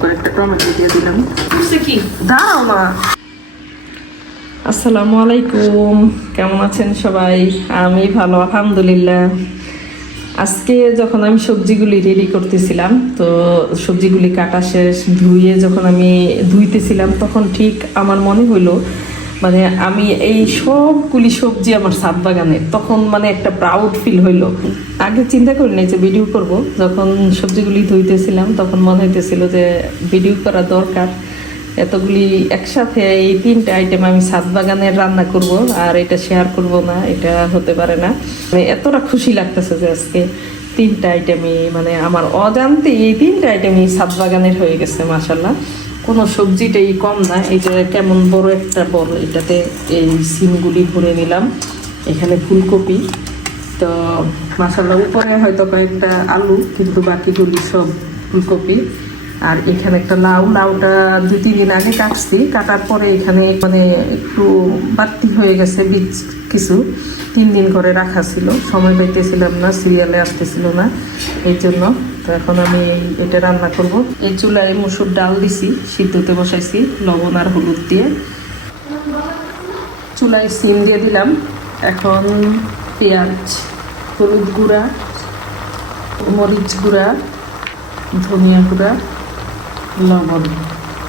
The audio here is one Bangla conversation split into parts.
কয়েকটা টমেটো দিয়ে দিলাম। কি? দাঁড়াও মা। আসসালামু আলাইকুম। কেমন আছেন সবাই? আমি ভালো আলহামদুলিল্লাহ। আজকে যখন আমি সবজিগুলি রেডি করতেছিলাম তো সবজিগুলি কাটা শেষ ধুয়ে যখন আমি ধুইতেছিলাম তখন ঠিক আমার মনে হইল মানে আমি এই সবগুলি সবজি আমার সাত বাগানের তখন মানে একটা প্রাউড ফিল হইল। আগে চিন্তা করি নাই যে ভিডিও করব। যখন সবজিগুলি ধুইতেছিলাম, তখন মনে হইতেছিল যে ভিডিও করা দরকার। এতগুলি একসাথে এই তিনটা আইটেম আমি সাত বাগানের রান্না করব আর এটা শেয়ার করব না, এটা হতে পারে না। মানে এতটা খুশি লাগতেছে যে আজকে তিনটা আইটেমই মানে আমার অজান্তে এই তিনটা আইটেমই সাত বাগানের হয়ে গেছে মাসাল্লাহ কোনো সবজিটাই কম না, এটা কেমন বড় একটা বড়, এটাতে এই সিমগুলি ভরে নিলাম। এখানে ফুলকপি। তো মাসাল্লাহ উপরে হয়তো কয়েকটা আলু, কিন্তু বাকিগুলি সব ফুলকপি। আর এখানে একটা লাউ, লাউটা দু, তিন দিন আগে কাটছি। কাটার পরে এখানে মানে একটু বাড়তি হয়ে গেছে বীজ কিছু। তিন দিন করে রাখা ছিল। সময় পাইতেছিলাম না, সিরিয়ালে আসতেছিল না। এই জন্য তো এখন আমি এটা রান্না করব। এই চুলায় মুসুর ডাল দিছি, সিদ্ধতে বসাইছি, লবণ আর হলুদ দিয়ে। চুলায় সিম দিয়ে দিলাম। এখন পেঁয়াজ, হলুদ গুঁড়া, মরিচ গুঁড়া, ধনিয়া গুঁড়া লবণ।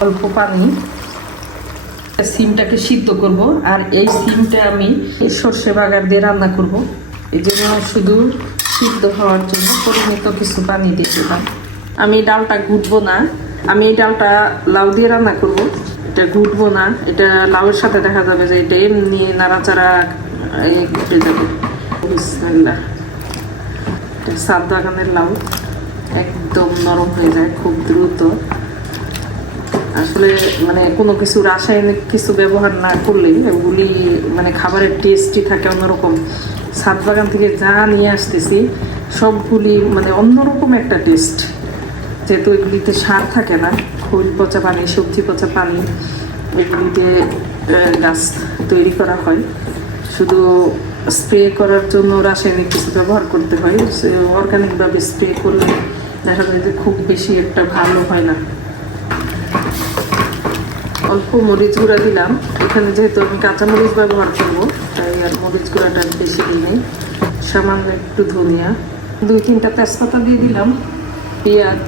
অল্প পানি। সিমটাকে সিদ্ধ করব, আর এই সিমটা আমি সর্ষে বাগার দিয়ে রান্না করব। এই জন্য শুধু সিদ্ধ হওয়ার জন্য পরিমিত কিছু পানি দিয়ে দিলাম আমি ডালটা ঘুটবো না। আমি এই ডালটা লাউ দিয়ে রান্না করব। এটা ঘুটবো না। এটা লাউয়ের সাথে দেখা যাবে যে এটা এমনি নাড়াচাড়া ঘুটে যাবে। বিসমিল্লাহ। এটা সাত বাগানের লাউ। একদম নরম হয়ে যায়, খুব দ্রুত। আসলে মানে কোনো কিছু রাসায়নিক কিছু ব্যবহার না করলেই ওগুলি মানে খাবারের টেস্টই থাকে অন্যরকম। ছাদ বাগান থেকে যা নিয়ে আসতেছি, সবগুলি মানে অন্যরকম একটা টেস্ট যেহেতু এগুলিতে সার থাকে না, খোল পচা পানি, সবজি পচা পানি, এগুলিতে গাছ তৈরি করা হয়। শুধু স্প্রে করার জন্য রাসায়নিক কিছু ব্যবহার করতে হয় অর্গানিকভাবে স্প্রে করলে দেখা যায় যে খুব বেশি একটা ভালো হয় না। অল্প মরিচ গুঁড়া দিলাম। এখানে যেহেতু আমি কাঁচা মরিচ ব্যবহার করব, তাই আর মরিচ গুঁড়াটা বেশি দিই সামান্য একটু ধনিয়া। দুই তিনটা তেজপাতা দিয়ে দিলাম। পেঁয়াজ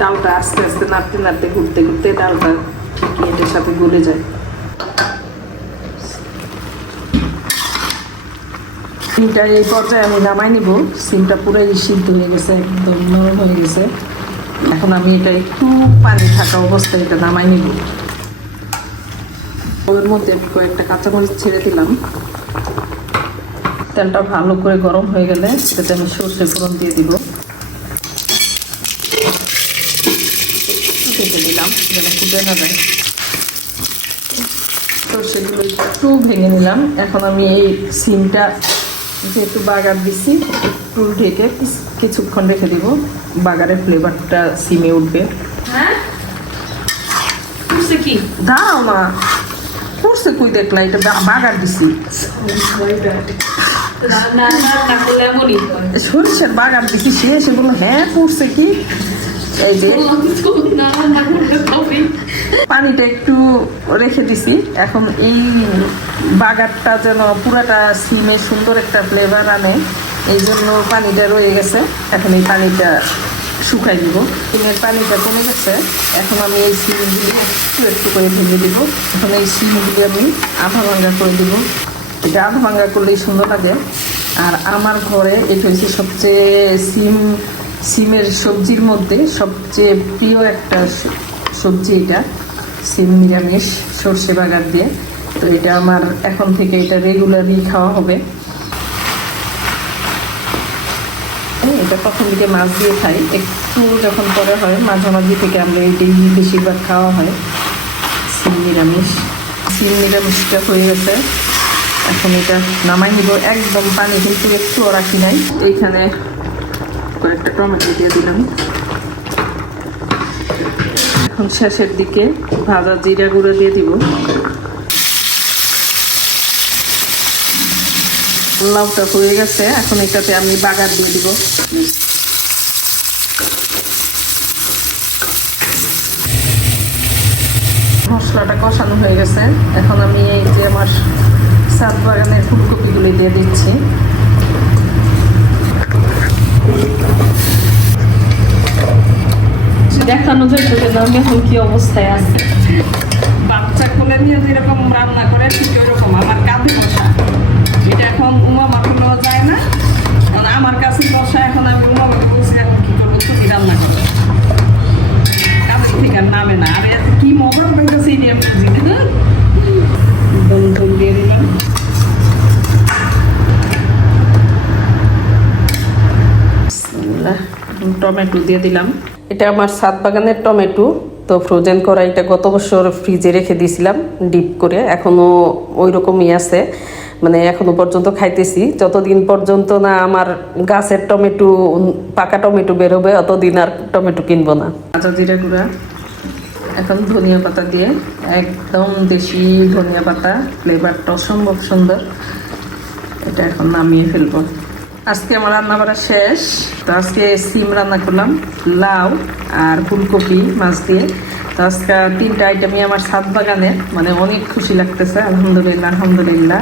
ডালটা আস্তে আস্তে নাড়তে নাড়তে ঘুরতে ঘুরতে ডালটা ঠিকই এটার সাথে গলে যায়। সিমটা এই পর্যায়ে আমি নামাই নিব। সিমটা পুরাই সিদ্ধ হয়ে গেছে, একদম নরম হয়ে গেছে। এখন আমি এটা একটু পানি থাকা অবস্থায় এটা নামাই নিব। ওর মধ্যে কয়েকটা কাঁচামরিচ ছেড়ে দিলাম। তেলটা ভালো করে গরম হয়ে গেলে সেটাতে আমি সর্ষে ফোড়ন দিয়ে দিব। দিলাম, যেন ফুটে না যায়। সর্ষেগুলো একটু ভেঙে নিলাম। এখন আমি এই সিমটা যেহেতু বাগার দিছি একটু ঢেকে কিছুক্ষণ রেখে দিব বাগারের ফ্লেভারটা সিমে উঠবে হ্যাঁ কি দাঁড়াও মা করছে কই দেখলা এটা বাগার দিছি সরিষার বাগার দিছি সে এসে বলল হ্যাঁ করছে কি এই যে না রান্না করলে তবেই পানিটা একটু রেখে দিছি। এখন এই বাগারটা যেন পুরাটা সিমে সুন্দর একটা ফ্লেভার আনে, এই জন্য পানিটা রয়ে গেছে। এখন এই পানিটা শুকাই দিব। সিমের পানিটা কমে গেছে। এখন আমি এই সিমগুলি একটু একটু করে ভেঙে দিব। এখন এই সিমগুলি আমি আধা ভাঙ্গা করে দিব। এটা আধা ভাঙ্গা করলেই সুন্দর লাগে। আর আমার ঘরে এটা হচ্ছে সবচেয়ে সিম, সিমের সবজির মধ্যে সবচেয়ে প্রিয় একটা সবজি এটা। সিম নিরামিষ, সর্ষে বাগার দিয়ে। তো এটা আমার এখন থেকে এটা রেগুলারলি খাওয়া হবে। এটা প্রথম দিকে মাছ দিয়ে খাই। একটু যখন পরে হয়, মাঝামাঝি থেকে আমরা এটাই বেশিরভাগ খাওয়া হয়। সিম নিরামিষ। সিম নিরামিষটা হয়ে গেছে। এখন এটা নামাই নিব। একদম পানি কিন্তু একটু রাখি নাই। এইখানে কয়েকটা টমেটো দিয়ে দিলাম। এখন শেষের দিকে ভাজা জিরা গুঁড়ো দিয়ে দিব। লাউটা হয়ে গেছে, এখন এটাতে আমি বাগার দিয়ে দিব। মশলাটা কষানো হয়ে গেছে। এখন আমি এই যে আমার সাত বাগানের ফুলকপিগুলি দিয়ে দিচ্ছি। দেখানো যাইতে না আমি এখন কি অবস্থায় আছে। বাচ্চা কোলে নিয়ে যেরকম রান্না করে, ঠিক ওইরকম। আমার কাঁধে বসা। এটা এখন উমা মাখানো যায় না। কারণ আমার কাছে বসা, এখন আমি উমা বলছি, এখন কি করব, তুমি রান্না করো। কাঁধের থেকে নামে না। আর এত কি মজার পাইতেছে এই নিয়ে আমি বুঝি বন্ধু দিয়ে দিলাম টমেটো দিয়ে দিলাম। এটা আমার সাত বাগানের টমেটো। তো ফ্রোজেন করা এটা গত বছর ফ্রিজে রেখে দিয়েছিলাম ডিপ করে। এখনও ওই রকমই আছে। মানে এখনও পর্যন্ত খাইতেছি। যতদিন পর্যন্ত না আমার গাছের টমেটো, পাকা টমেটো বেরোবে, অতদিন আর টমেটো কিনবো না। কাঁচা জিরা গুঁড়া, এখন ধনিয়া পাতা দিয়ে একদম দেশি ধনিয়া পাতা ফ্লেভারটা অসম্ভব সুন্দর। এটা এখন নামিয়ে ফেলব। আজকে আমার রান্না করা শেষ। তো আজকে সিম রান্না করলাম, লাউ আর ফুলকপি, মাছ দিয়ে। তো আজকে তিনটা আইটেমই আমার সাত বাগানের মানে অনেক খুশি লাগতেছে, আলহামদুলিল্লাহ আলহামদুলিল্লাহ।